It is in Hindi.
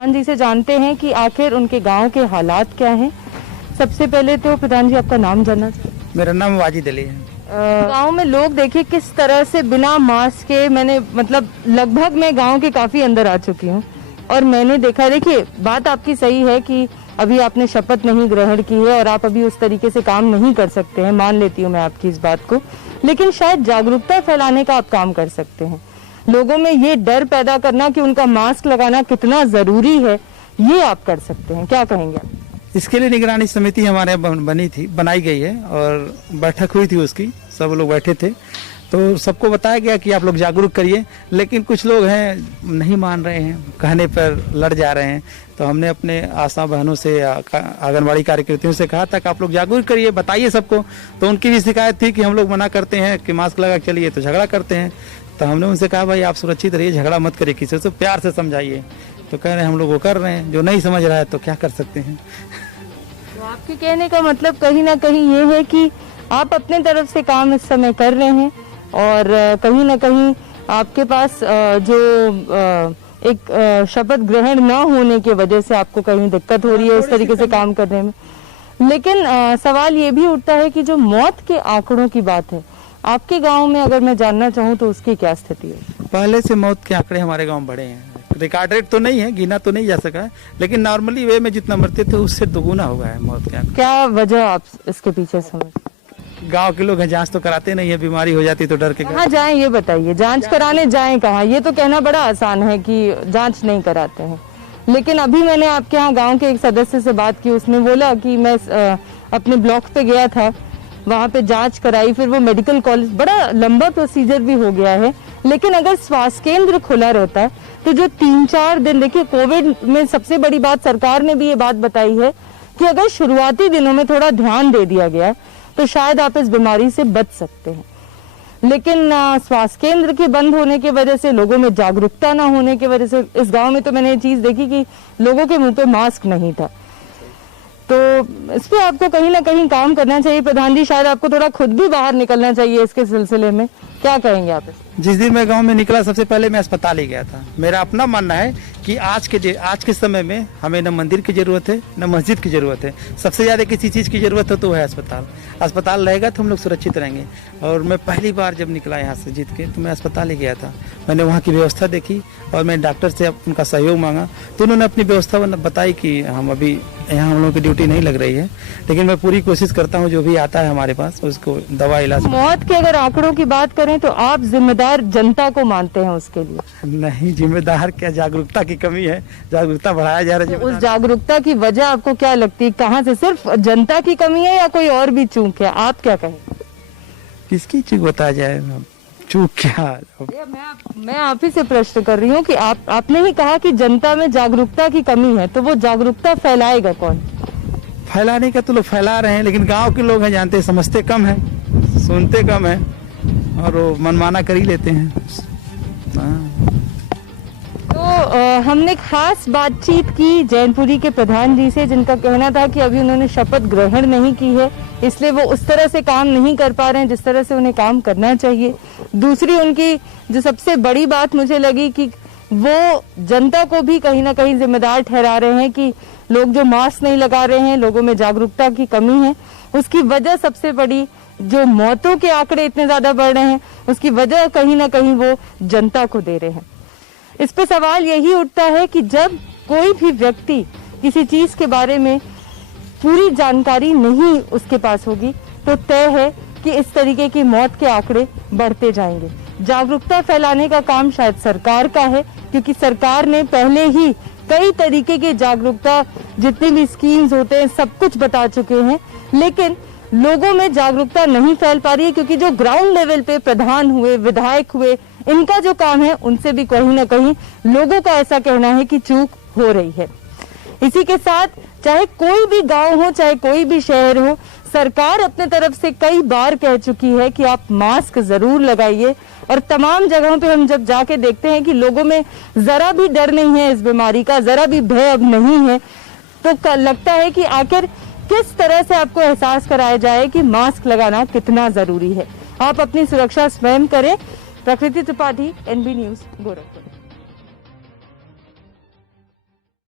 प्रधान जी से जानते हैं कि आखिर उनके गांव के हालात क्या हैं। सबसे पहले तो प्रधान जी आपका नाम जानना चाहते हैं। मेरा नाम वाजिद अली है। गांव में लोग देखिए किस तरह से बिना मास्क के, मैंने लगभग मैं गांव के काफी अंदर आ चुकी हूं और मैंने देखा, देखिए बात आपकी सही है कि अभी आपने शपथ नहीं ग्रहण की है और आप अभी उस तरीके से काम नहीं कर सकते हैं, मान लेती हूँ मैं आपकी इस बात को, लेकिन शायद जागरूकता फैलाने का आप काम कर सकते हैं। लोगों में ये डर पैदा करना कि उनका मास्क लगाना कितना जरूरी है, ये आप कर सकते हैं। क्या कहेंगे आप? इसके लिए निगरानी समिति हमारे बनाई गई है और बैठक हुई थी, उसकी सब लोग बैठे थे तो सबको बताया गया कि आप लोग जागरूक करिए, लेकिन कुछ लोग हैं नहीं मान रहे हैं, कहने पर लड़ जा रहे हैं। तो हमने अपने आशा बहनों से, आंगनबाड़ी कार्यकर्तियों से कहा था कि आप लोग जागरूक करिए, बताइए सबको। तो उनकी भी शिकायत थी कि हम लोग मना करते हैं कि मास्क लगा के चलिए तो झगड़ा करते हैं। तो हमने उनसे कहा भाई आप सुरक्षित रहिए, झगड़ा मत करिए, किसी से प्यार से समझाइए। तो कह रहे हैं हम लोग वो कर रहे हैं, जो नहीं समझ रहा है तो क्या कर सकते हैं। तो आपके कहने का मतलब कहीं ना कहीं ये है कि आप अपने तरफ से काम इस समय कर रहे हैं और कहीं ना कहीं आपके पास जो एक शपथ ग्रहण न होने की वजह से आपको कहीं दिक्कत हो रही है उस तरीके से काम करने में। लेकिन सवाल ये भी उठता है कि जो मौत के आंकड़ों की बात है आपके गांव में, अगर मैं जानना चाहूँ तो उसकी क्या स्थिति है? पहले से मौत के आंकड़े हमारे गांव बढ़े हैं। रिकॉर्ड रेट तो नहीं है, गिना तो नहीं जा सका है, लेकिन नॉर्मली वे में जितना मरते थे उससे दोगुना हो गया है मौत के आंकड़े। क्या वजह आप इसके पीछे समझ? गांव के लोग हैं, जांच तो कराते नहीं है, बीमारी हो जाती तो डर के। कहाँ जाएं ये बताइए, जांच कराने जाएं कहाँ? ये तो कहना बड़ा आसान है कि जांच नहीं कराते हैं, लेकिन अभी मैंने आपके यहाँ गांव के एक सदस्य से बात की, उसने बोला कि मैं अपने ब्लॉक पे गया था, वहाँ पे जांच कराई, फिर वो मेडिकल कॉलेज, बड़ा लंबा प्रोसीजर भी हो गया है। लेकिन अगर स्वास्थ्य केंद्र खुला रहता तो जो 3-4 दिन, देखिए कोविड में सबसे बड़ी बात, सरकार ने भी ये बात बताई है कि अगर शुरुआती दिनों में थोड़ा ध्यान दे दिया गया तो शायद आप इस बीमारी से बच सकते हैं। लेकिन स्वास्थ्य केंद्र के बंद होने की वजह से, लोगों में जागरूकता ना होने की वजह से, इस गांव में तो मैंने ये चीज देखी कि लोगों के मुंह पे मास्क नहीं था। तो इस पे आपको कहीं ना कहीं काम करना चाहिए प्रधान जी, शायद आपको थोड़ा खुद भी बाहर निकलना चाहिए इसके सिलसिले में। क्या कहेंगे आप? जिस दिन मैं गांव में निकला सबसे पहले मैं अस्पताल ही गया था। मेरा अपना मानना है कि आज के समय में हमें न मंदिर की जरूरत है न मस्जिद की जरूरत है, सबसे ज्यादा किसी चीज की जरूरत है तो है अस्पताल। अस्पताल रहेगा तो हम लोग सुरक्षित रहेंगे। और मैं पहली बार जब निकला यहाँ से जीत के तो मैं अस्पताल ही गया था, मैंने वहाँ की व्यवस्था देखी और मैं डॉक्टर से उनका सहयोग मांगा तो उन्होंने अपनी व्यवस्था बताई कि हम अभी यहाँ हम लोगों की ड्यूटी नहीं लग रही है, लेकिन मैं पूरी कोशिश करता हूँ जो भी आता है हमारे पास उसको दवा इलाज। मौत के अगर आंकड़ों की बात करें तो आप जिम्मेदार जनता को मानते हैं उसके लिए? नहीं, जिम्मेदार क्या, जागरूकता की कमी है, जागरूकता बढ़ाया जा रहा है। तो उस जागरूकता की वजह आपको क्या लगती है, कहाँ से? सिर्फ जनता की कमी है या कोई और भी चूक है? आप क्या कहें? किसकी चूक बताया जाए, चूक क्या? मैं आप ही से प्रश्न कर रही हूँ कि आपने ही कहा कि जनता में जागरूकता की कमी है, तो वो जागरूकता फैलाएगा कौन? फैलाने का तो लोग फैला रहे हैं, लेकिन गांव के लोग हैं, जानते समझते कम है, सुनते कम है और वो मनमाना कर ही लेते हैं। तो हमने खास बातचीत की जैनपुरी के प्रधान जी से, जिनका कहना था कि अभी उन्होंने शपथ ग्रहण नहीं की है, इसलिए वो उस तरह से काम नहीं कर पा रहे हैं जिस तरह से उन्हें काम करना चाहिए। दूसरी उनकी जो सबसे बड़ी बात मुझे लगी कि वो जनता को भी कहीं ना कहीं जिम्मेदार ठहरा रहे हैं कि लोग जो मास्क नहीं लगा रहे हैं, लोगों में जागरूकता की कमी है, उसकी वजह सबसे बड़ी जो मौतों के आंकड़े इतने ज्यादा बढ़ रहे हैं उसकी वजह कहीं ना कहीं वो जनता को दे रहे हैं। इस पे सवाल यही उठता है कि जब कोई भी व्यक्ति किसी चीज के बारे में पूरी जानकारी नहीं उसके पास होगी तो तय है कि इस तरीके की मौत के आंकड़े बढ़ते जाएंगे। जागरूकता फैलाने का काम शायद सरकार का है, क्योंकि सरकार ने पहले ही कई तरीके के जागरूकता, जितने भी स्कीम्स होते हैं सब कुछ बता चुके हैं, लेकिन लोगों में जागरूकता नहीं फैल पा रही है, क्योंकि जो ग्राउंड लेवल पे प्रधान हुए, विधायक हुए, इनका जो काम है उनसे भी कहीं ना कहीं लोगों का ऐसा कहना है कि चूक हो रही है। इसी के साथ चाहे कोई भी गांव हो, चाहे कोई भी शहर हो, सरकार अपने तरफ से कई बार कह चुकी है कि आप मास्क जरूर लगाइए। और तमाम जगहों पे हम जब जाके देखते हैं कि लोगों में जरा भी डर नहीं है इस बीमारी का, जरा भी भय अब नहीं है, तो लगता है कि आखिर किस तरह से आपको एहसास कराया जाए कि मास्क लगाना कितना जरूरी है। आप अपनी सुरक्षा स्वयं करें। प्रकृति त्रिपाठी, NB न्यूज, गोरखपुर।